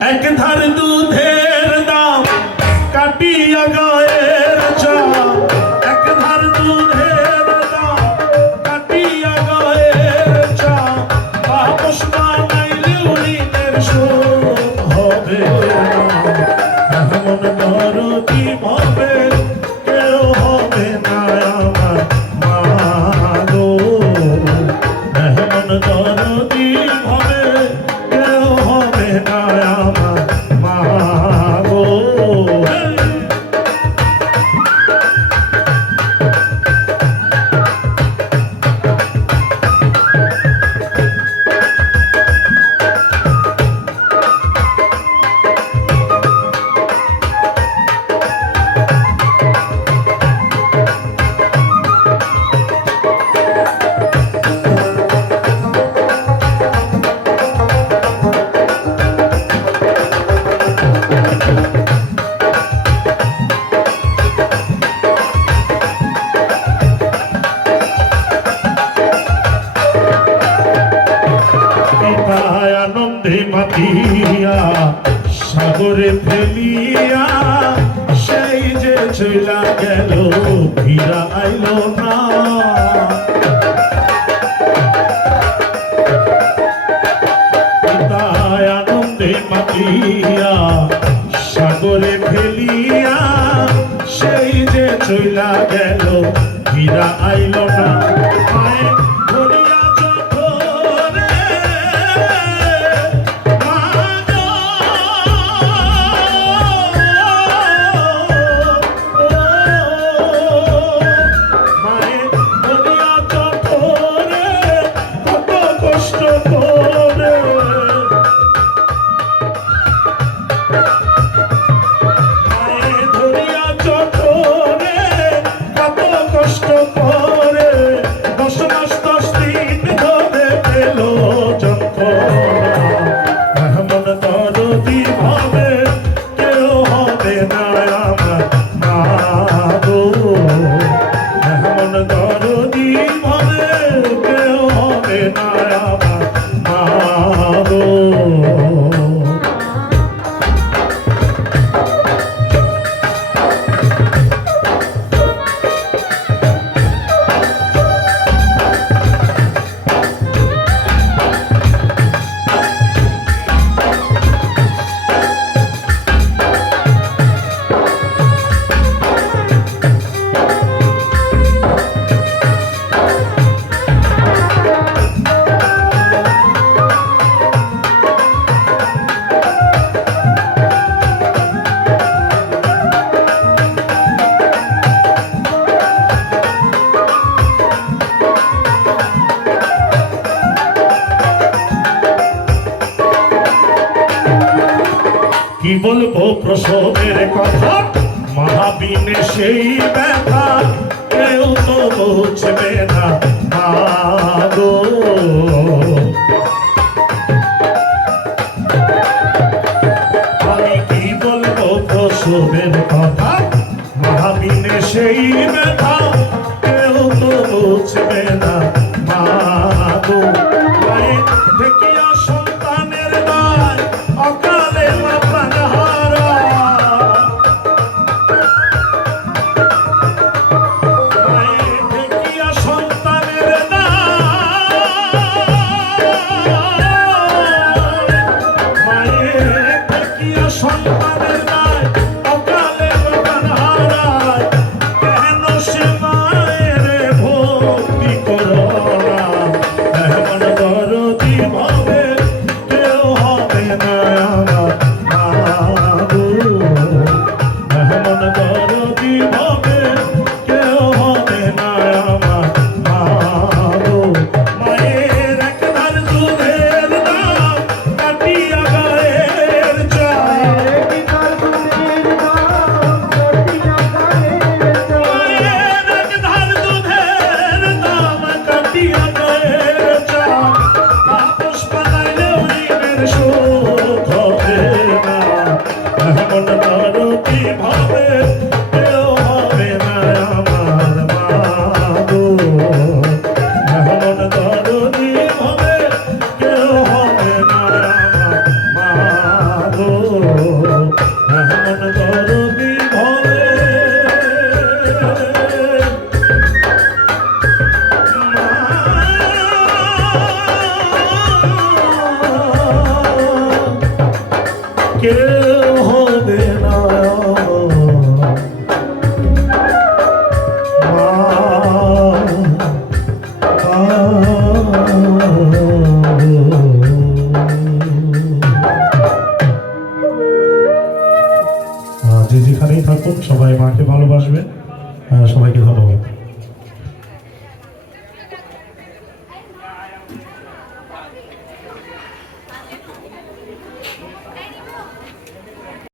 哎，跟他人 সাগরে ফেলিয়া, সেই যে চইলা গেল, ফিরা আইল না। আনন্দে মাতিয়া, সাগরে ফেলিয়া, সেই যে চইলা গেল, ফিরা আইল না। কি বলব প্রসবের কথা? মহাবিনে সেই ব্যথা কেউ তো বুঝবে না। সবাইকে ধন্যবাদ।